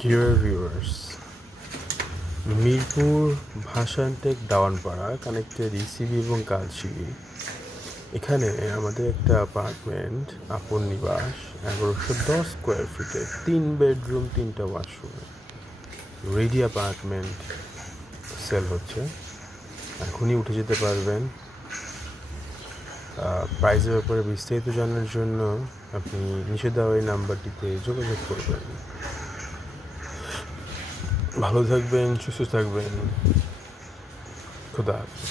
Dear viewers, Mirpur Bhashantek দাওয়ানপাড়া connected ECB এবং কালচিনি এখানে আমাদের একটা অ্যাপার্টমেন্ট আপন নিবাস 1110 স্কোয়ার ফিটের 3 বেডরুম 3টা ওয়াশরুম রেডি অ্যাপার্টমেন্ট সেল হচ্ছে। এখনই উঠে যেতে পারবেন। প্রাইসের ব্যাপারে বিস্তারিত জানার জন্য আপনি নিচে দেওয়া এই নাম্বারটিতে যোগাযোগ করবেন। ভালো থাকবেন, সুস্থ থাকবেন। খুদা হাফেজ।